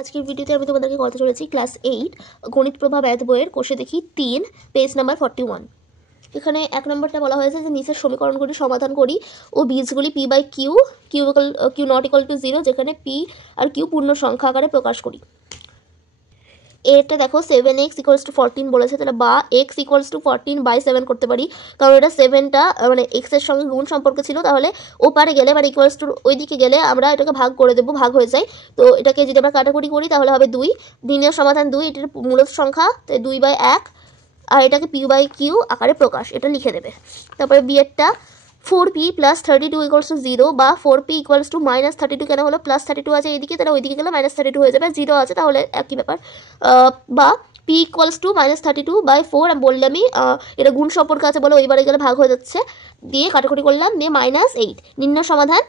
আজকের ভিডিওতে আমি তোমাদেরকে কথা চলেছি ক্লাস 8 গণিত প্রভা ম্যাথ বইয়ের কোষে দেখি 3 পেজ নাম্বার 41। এখানে এক নম্বরটা বলা হয়েছে যে নিচের সমীকরণগুলি সমাধান করি ও বীজগুলি P by Q Q not equal to 0 যেখানে পি আর কিউ পূর্ণ সংখ্যা আকারে প্রকাশ করি। এটা দেখো 7x ইকুয়ালস টু 14 বলেছে, তাহলে বা x ইকুয়ালস টু 14/7 করতে পারি, কারণ এটা 7টা মানে x এর সঙ্গে গুণ সম্পর্ক ছিল। তাহলে ওপারে গেলে মানে ইকুয়ালস টু ওই দিকে গেলে আমরা এটাকে ভাগ করে দেবো, ভাগ হয়ে যায়। তো এটাকে যদি আমরা কাটাকুটি করি তাহলে হবে 2, নির্ণয় সমাধান 2, এটার মূলত সংখ্যা তাই 2/1 আর এটাকে p বাই কিউ আকারে প্রকাশ, এটা লিখে দেবে। তারপরে বি এরটা 4p + 32 ইকুয়ালস টু 0 বা 4p ইকুয়ালস টু -32 কেন হলো, +32 আছে এইদিকে, তাহলে ওইদিকে গেলে -32 হয়ে যাবে, 0 আছে তাহলে একই ব্যাপার। বা p ইকুয়ালস টু -32/4 আমি বললামই, এটা গুণ সম্পর্ক আছে বলে ওইবারে গেলে ভাগ হয়ে যাচ্ছে, দিয়ে কাটাকুটি করলাম, দিয়ে -8 নির্ণয় সমাধান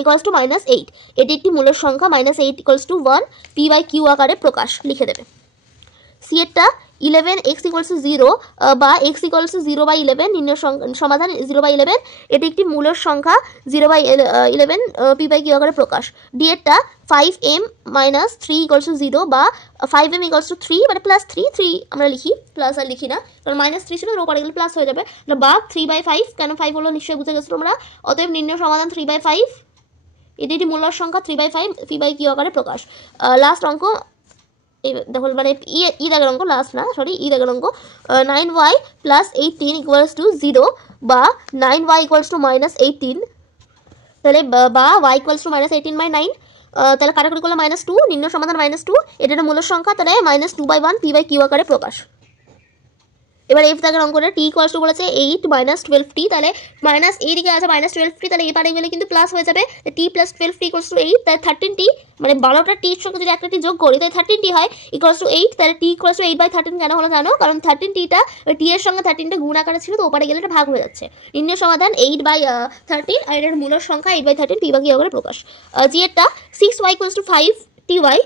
ইকুয়ালস টু -8, এটি একটি মূলের সংখ্যা, -8 equals to 1 p by Q আকারে প্রকাশ, লিখে দেবে। সি এরটা 11x ইকুয়ালস টু 0 বা x ইকুয়ালস টু 0/11 নির্ণয় সমাধান 0/11, এটি একটি মূলের সংখ্যা 0/11 p বাই কিউ আকারে প্রকাশ। ডি এরটা 5m - 3 ইকুয়ালস টু 0 বা 5m ইকুয়ালস টু 3 মানে +3 আমরা লিখি, প্লাস আর লিখি না কারণ -3 ছিল, ওপরে গেলে প্লাস হয়ে যাবে, বা 3/5 কেন 5 হলো নিশ্চয়ই বুঝে গেছো তোমরা। অতএব নির্ণয় সমাধান 3/5, এটি একটি মূলের সংখ্যা 3/5 p বাই কিউ আকারে প্রকাশ। লাস্ট অঙ্ক দেখো মানে ই দাগের অঙ্ক, লাস্ট না সরি ই দাগের অঙ্ক 9y + 18 ইকুয়ালস টু 0 বা 9y ইকুয়ালস টু -18, তাহলে বা y ইকুয়ালস টু -18/9, তাহলে কাটাকুটি করলে -2, নির্ণয় সমাধান -2, এটার মূলের সংখ্যা তাহলে -2/1 p বাই কিউ আকারে প্রকাশ। এবার এফ দাগের অঙ্কটা টি ইকুয়ালস টু বলেছে 8 - 12t, তাহলে মাইনাস এইদিকে আছে -12t, তাহলে এই পারে গেলে কিন্তু প্লাস হয়ে যাবে, t + 12t ইকুয়ালস টু 8, তাই 13t মানে 12টা টির সঙ্গে যদি একটা টি যোগ করি তাই 13t হয় ইকুয়ালস টু 8, তাহলে t ইকুয়ালস টু 8/13 কেন হলো জানো, কারণ 13tটা t এর সঙ্গে 13টা গুণ আকারে ছিল, তো ওপারে গেলে এটা ভাগ হয়ে যাচ্ছে। নির্ণয় সমাধান 8/13 আর এটার মূলের সংখ্যা 8/13 p বাই কিউ আকারে প্রকাশ। জি এরটা 6y ইকুয়ালস টু 5ty,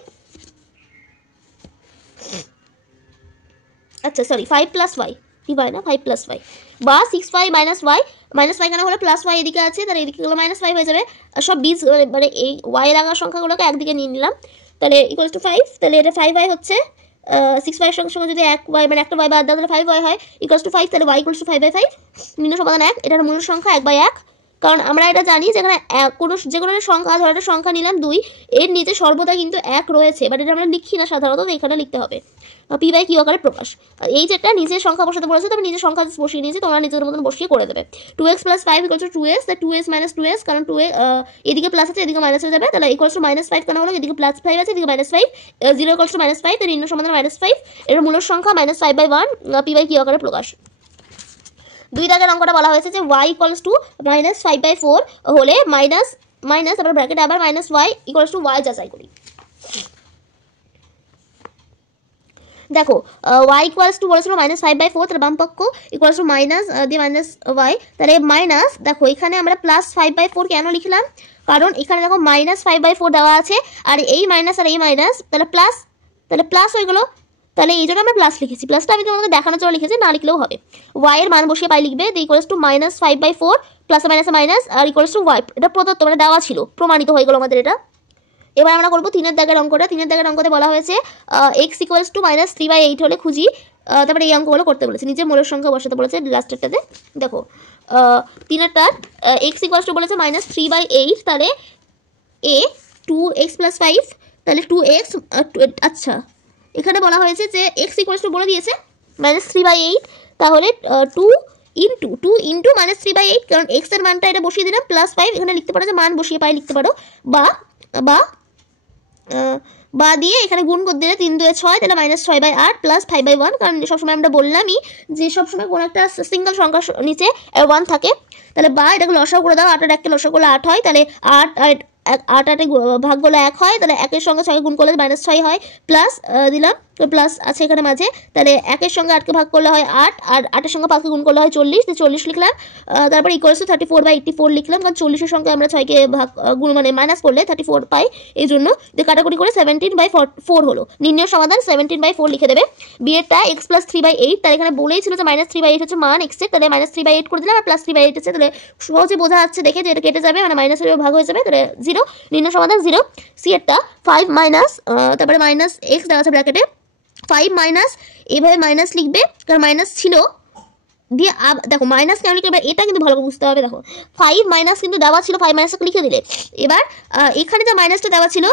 আচ্ছা সরি 5 + y টি না 5 + y বা 6y - y কেন হলো +y এদিকে আছে, তাহলে এদিকে গেলে -5 হয়ে যাবে। সব বীজ মানে এই y এর আগার সংখ্যাগুলোকে একদিকে নিয়ে নিলাম, তাহলে ইকুয়ালস টু 5, তাহলে এটা 5y হচ্ছে, 6y এর সঙ্গে যদি 1y মানে একটা y বাদ দাও তাহলে 5y হয় ইকুয়ালস টু 5, তাহলে y ইকুয়ালস টু 5/5, নির্ণয় সমাধান 1, এটার মূল সংখ্যা 1/1, কারণ আমরা এটা জানি যেখানে যে কোনো সংখ্যা ধরো একটা সংখ্যা নিলাম 2, এর নিচে সর্বদা কিন্তু 1 রয়েছে, বাট এটা আমরা লিখি না সাধারণত, এখানে লিখতে হবে p বাই কিউ আকারে প্রকাশ। এই যেটা নিজের সংখ্যা বসাতে বলেছে, তবে নিজের সংখ্যা বসিয়ে নিয়েছি, তোমরা নিজের মতন বসিয়ে করে দেবে। 2x + 5 ইকুয়ালস টু 2s, তাই 2s - 2s, কারণ 2 এদিকে প্লাস আছে এদিকে মাইনাস হয়ে যাবে, তাহলে ইকুয়ালস টু -5 কেন হলো, এদিকে +5 আছে এদিকে -5, 0 ইকুয়ালস টু -5, তাই নির্ণয় সমাধান -5, এর মূলের সংখ্যা -5/1 p বাই কিউ আকারে প্রকাশ। দুই দাগের অঙ্কটা বলা হয়েছে যে y ইকুয়ালস টু -5/4 হলে মাইনাস তারপর ব্র্যাকেটে আবার -y ইকুয়ালস টু y যাচাই করি। দেখো y ইকুয়ালস টু বলেছিল -5/4, তাহলে বাম পক্ষ ইকুয়ালস টু মাইনাস দিয়ে -y, তাহলে মাইনাস, দেখো এখানে আমরা +5/4 কেন লিখলাম, কারণ এখানে দেখো -5/4 দেওয়া আছে, আর এই মাইনাস আর এই মাইনাস, তাহলে প্লাস হয়ে গেলো, তাহলে এই জন্য আমরা প্লাস লিখেছি, প্লাসটা আমি তোমাদের দেখানোর জন্য লিখেছি, না লিখলেও হবে। y এর মান বসিয়ে পাই লিখবে, equals to -5/4 plus minus R equals to y, এটা প্রদত্ত মানে দেওয়া ছিল, প্রমাণিত হয়ে গেল আমাদের এটা। এবার আমরা করবো 3 দাগের অঙ্কটা। 3 দাগের অঙ্কতে বলা হয়েছে x ইকুয়ালস টু -3/8 হলে খুঁজি, তারপরে এই অঙ্কগুলো করতে বলেছে, নিচে মূলের সংখ্যা বসাতে বলেছে লাস্টেরটাতে। দেখো 3টার x ইকুয়ালস টু বলেছে -3/8, তাহলে a 2x + 5, তাহলে 2x, আচ্ছা এখানে বলা হয়েছে যে x ইকুয়ালস টু বলে দিয়েছে -3/8, তাহলে 2 ইন্টু -3/8, কারণ x এর মানটা এটা বসিয়ে দিলাম, +5 এখানে লিখতে পারো যে মান বসিয়ে পাই লিখতে পারো, বা দিয়ে এখানে গুণ করে দিলে 3 2 6, তাহলে -6/8 + 5/1, কারণ সবসময় আমরা বললামই যে সবসময় কোনো একটা সিঙ্গেল সংখ্যার নিচে 1 থাকে, তাহলে বা এটাকে লসাগু করে দাও, 8 আর 1কে লসাগু করলে 8 হয়, তাহলে 8 8 ভাগ করলে 1 হয়, তাহলে 1 এর সঙ্গে 6 গুণ করলে -6 হয়, প্লাস দিলাম প্লাস আছে এখানে মাঝে, তাহলে 1-এর সঙ্গে 8কে ভাগ করলে হয় 8, আর 8-এর সঙ্গে 5কে গুণ করলে হয় 40, তো 40 লিখলাম। তারপর ইকুয়ালস টু 34/84 লিখলাম, কারণ 40-এর সঙ্গে আমরা 6কে ভাগ গুণ মানে মাইনাস করলে 34 পাই, এই জন্য কাটাকুটি করে 17/4 হলো। নির্ণয় সমাধান 17/4 লিখে দেবে। বিয়েরটা x + 3/8, তার এখানে বলেই ছিল যে -3/8 হচ্ছে মান x এর, তাহলে -3/8 করে দিলাম, আর +3/8 আছে, তাহলে সহজে বোঝা যাচ্ছে দেখে যে এটা কেটে যাবে, মানে মাইনাসের ভাগ হয়ে যাবে, তাহলে 0। নির্ণয় সমাধান 0। সি এরটা 5 মাইনাস তারপরে -x দেওয়া আছে ব্র্যাকেটে, 5 মাইনাস, এইভাবে মাইনাস লিখবে কারণ মাইনাস ছিল, দিয়ে দেখো মাইনাস কেন লিখবে এটা কিন্তু ভালো করে বুঝতে হবে। দেখো 5 মাইনাস কিন্তু দেওয়া ছিল, 5 মাইনাসটা লিখে দিলে, এবার এখানে যে মাইনাসটা দেওয়া ছিল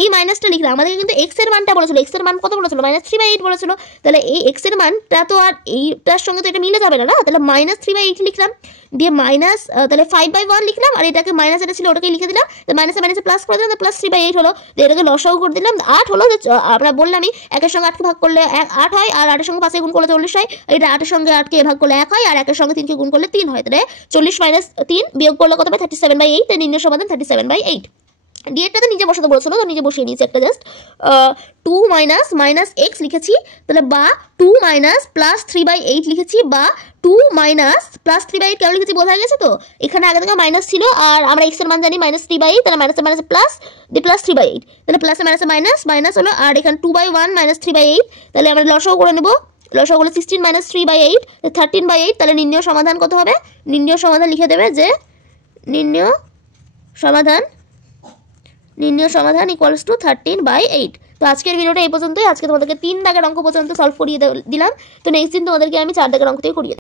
এই মাইনাসটা লিখলাম, আমাদেরকে কিন্তু x এর মানটা বলেছিল, x এর মান কত বলেছিল, -3/8 বলেছিল, তাহলে এই x এর মানটা তো আর এইটার সঙ্গে তো এটা মিলে যাবে না, তাহলে -3/8 লিখলাম, দিয়ে মাইনাস তাহলে 5/1 লিখলাম, আর এটাকে মাইনাস এটা ছিল ওটাকে লিখে দিলাম, মাইনাসে মাইনাসে প্লাস করে দিলাম, +3/8 হলো, এটাকে লসাগু করে দিলাম 8 হলো। আমরা বললামই 1-এর সঙ্গে 8কে ভাগ করলে 8 হয়, আর 8-এর সঙ্গে 5কে গুণ করলে 40 হয়, এটা 8-এর সঙ্গে 8কে ভাগ করলে 1 হয়, আর 1-এর সঙ্গে 3কে গুণ করলে 3 হয়, তাহলে 40 - 3 বিয়োগ করলে কত হবে 37/8, তাই নির্ণয় সমাধান 37/8। ডিএরটাতে নিজে বসাতে বলেছিল, তো নিজে বসিয়ে নিয়েছি একটা জাস্ট 2 মাইনাস x লিখেছি, তাহলে বা 2 মাইনাস +3/8 লিখেছি, বা 2 মাইনাস +3/8 কেন লিখেছি বোঝা গেছে তো, এখানে আগে থেকে মাইনাস ছিল, আর আমরা x এর মান জানি -3/8, তাহলে মাইনাসে মাইনাসে প্লাস, দিয়ে +3/8, তাহলে প্লাসে মাইনাসে মাইনাস হলো, আর এখানে 2/1 -3/8, তাহলে আমরা লসাগু করে নেব, লসাগু হলো 16 - 3/8, 13/8, তাহলে নির্ণয় সমাধান কত হবে, নির্ণয় সমাধান লিখে দেবে যে নির্ণয় সমাধান ইকুয়ালস টু 13/8। তো আজকের ভিডিওটা এই পর্যন্তই। আজকে তোমাদেরকে 3 দাগের অঙ্ক পর্যন্ত সলভ করিয়ে দিলাম, তো নেক্সট দিন তোমাদেরকে আমি 4 দাগের অঙ্ক থেকে করিয়ে